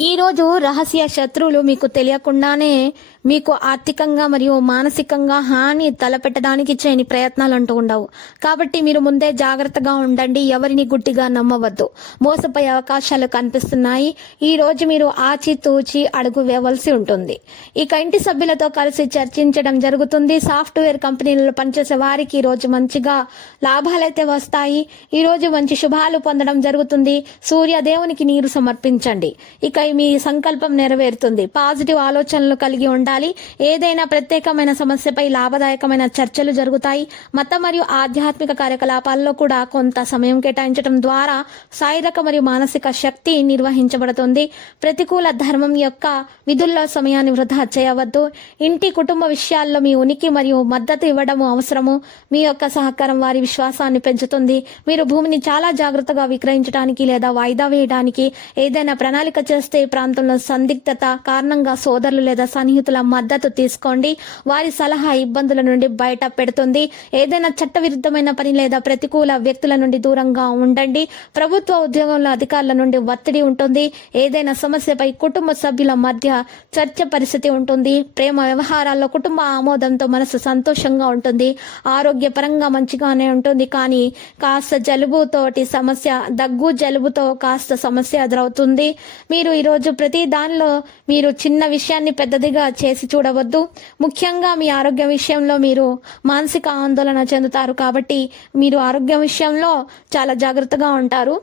ఈరోజు రహస్య శత్రువులు మీకు తెలియకుండానే మీకు ఆర్థికంగా మరియు మానసికంగా హాని తలపెట్టడానికి చేయని ప్రయత్నాలు అంటూ ఉండవు. కాబట్టి మీరు ముందే జాగ్రత్తగా ఉండండి. ఎవరిని గుడ్డిగా నమ్మవద్దు. మోసపోయే అవకాశాలు కనిపిస్తున్నాయి. ఈ రోజు మీరు ఆచి తూచి అడుగు వేయవలసి ఉంటుంది. ఇక ఇంటి సభ్యులతో కలిసి చర్చించడం జరుగుతుంది. సాఫ్ట్వేర్ కంపెనీలలో పనిచేసే వారికి ఈ రోజు మంచిగా లాభాలైతే వస్తాయి. ఈ రోజు మంచి శుభాలు పొందడం జరుగుతుంది. సూర్య దేవునికి నీరు సమర్పించండి. ఇక మీ సంకల్పం నెరవేరుతుంది. పాజిటివ్ ఆలోచనలు కలిగి ఉండాలి. ఏదైనా ప్రత్యేకమైన సమస్యపై లాభదాయకమైన చర్చలు జరుగుతాయి. మత మరియు ఆధ్యాత్మిక కార్యకలాపాల్లో కూడా కొంత సమయం కేటాయించడం ద్వారా శారీరక మరియు మానసిక శక్తి నిర్వహించబడుతుంది. ప్రతికూల ధర్మం యొక్క విధుల్లో సమయాన్ని వృధా చేయవద్దు. ఇంటి కుటుంబ విషయాల్లో మీ ఉనికి మరియు మద్దతు ఇవ్వడము అవసరము. మీ యొక్క సహకారం వారి విశ్వాసాన్ని పెంచుతుంది. మీరు భూమిని చాలా జాగ్రత్తగా విక్రయించడానికి లేదా వాయిదా వేయడానికి ఏదైనా ప్రణాళిక చేస్తే ఈ ప్రాంతంలో సందిగ్ధత కారణంగా సోదరులు లేదా సన్నిహితుల మద్దతు తీసుకోండి. వారి సలహా ఇబ్బందుల నుండి బయట పెడుతుంది. ఏదైనా చట్టవిరుద్ధమైన పని లేదా ప్రతికూల వ్యక్తుల నుండి దూరంగా ఉండండి. ప్రభుత్వ ఉద్యోగంలో అధికారుల నుండి ఒత్తిడి ఉంటుంది. ఏదైనా సమస్యపై కుటుంబ సభ్యుల మధ్య చర్చ పరిస్థితి ఉంటుంది. ప్రేమ వ్యవహారాల్లో కుటుంబ ఆమోదంతో మనసు సంతోషంగా ఉంటుంది. ఆరోగ్యపరంగా మంచిగానే ఉంటుంది. కానీ కాస్త జలుబుతోటి సమస్య దగ్గు జలుబుతో కాస్త సమస్య ఎదురవుతుంది. మీరు ఈరోజు ప్రతి దానిలో మీరు చిన్న విషయాన్ని పెద్దదిగా చేసి చూడవద్దు. ముఖ్యంగా మీ ఆరోగ్య విషయంలో మీరు మానసిక ఆందోళన చెందుతారు కాబట్టి మీరు ఆరోగ్యం విషయంలో చాలా జాగ్రత్తగా ఉంటారు.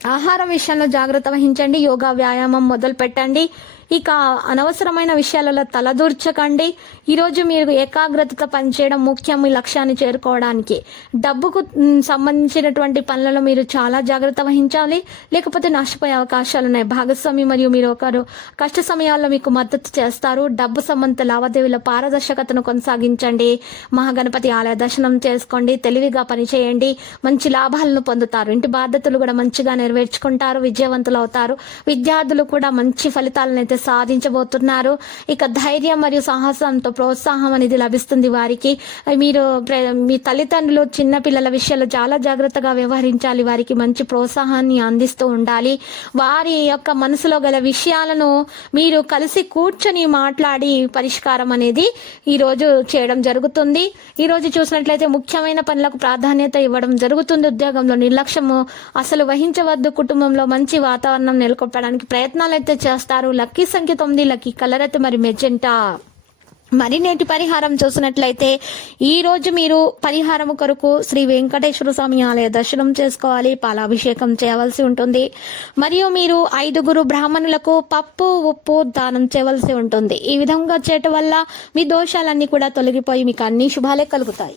ఆహారం విషయంలో జాగ్రత్త వహించండి. యోగా వ్యాయామం మొదలు పెట్టండి ఇక అనవసరమైన విషయాలలో తలదూర్చకండి. ఈరోజు మీరు ఏకాగ్రతతో పనిచేయడం ముఖ్యం ఈ లక్ష్యాన్ని చేరుకోవడానికి. డబ్బుకు సంబంధించినటువంటి పనులలో మీరు చాలా జాగ్రత్త వహించాలి. లేకపోతే నష్టపోయే అవకాశాలు ఉన్నాయి. భాగస్వామి మరియు మీరు ఒకరు కష్ట సమయాల్లో మీకు మద్దతు చేస్తారు. డబ్బు సంబంధిత లావాదేవీల పారదర్శకతను కొనసాగించండి. మహాగణపతి ఆలయ దర్శనం చేసుకోండి. తెలివిగా పనిచేయండి. మంచి లాభాలను పొందుతారు. ఇంటి బాధ్యతలు కూడా మంచిగా నెరవేర్చుకుంటారు. విజయవంతులు అవుతారు. విద్యార్థులు కూడా మంచి ఫలితాలను అయితే సాధించబోతున్నారు. ఇక ధైర్యం మరియు సాహసంతో ప్రోత్సాహం అనేది లభిస్తుంది వారికి. మీరు ప్ర- మీ తల్లిదండ్రులు చిన్న పిల్లల విషయాల్లో చాలా జాగ్రత్తగా వ్యవహరించాలి. వారికి మంచి ప్రోత్సాహాన్ని అందిస్తూ ఉండాలి. వారి యొక్క మనసులో గల విషయాలను మీరు కలిసి కూర్చొని మాట్లాడి పరిష్కారం అనేది ఈరోజు చేయడం జరుగుతుంది. ఈరోజు చూసినట్లయితే ముఖ్యమైన పనులకు ప్రాధాన్యత ఇవ్వడం జరుగుతుంది. ఉద్యోగంలో నిర్లక్ష్యము అసలు వహించవద్దు. కుటుంబంలో మంచి వాతావరణం నెలకొప్పడానికి ప్రయత్నాలు అయితే చేస్తారు. లక్కీ సంఖ్య తొమ్మిది లక్కీ కలర్ మరి మెజెంటా మరి నేటి పరిహారం చూసినట్లయితే ఈ రోజు మీరు పరిహారం కొరకు శ్రీ వెంకటేశ్వర స్వామి ఆలయ దర్శనం చేసుకోవాలి పాలాభిషేకం చేయవలసి ఉంటుంది. మరియు మీరు ఐదుగురు బ్రాహ్మణులకు పప్పు ఉప్పు దానం చేయవలసి ఉంటుంది. ఈ విధంగా చేయటం వల్ల మీ దోషాలన్నీ కూడా తొలగిపోయి మీకు అన్ని శుభాలే కలుగుతాయి.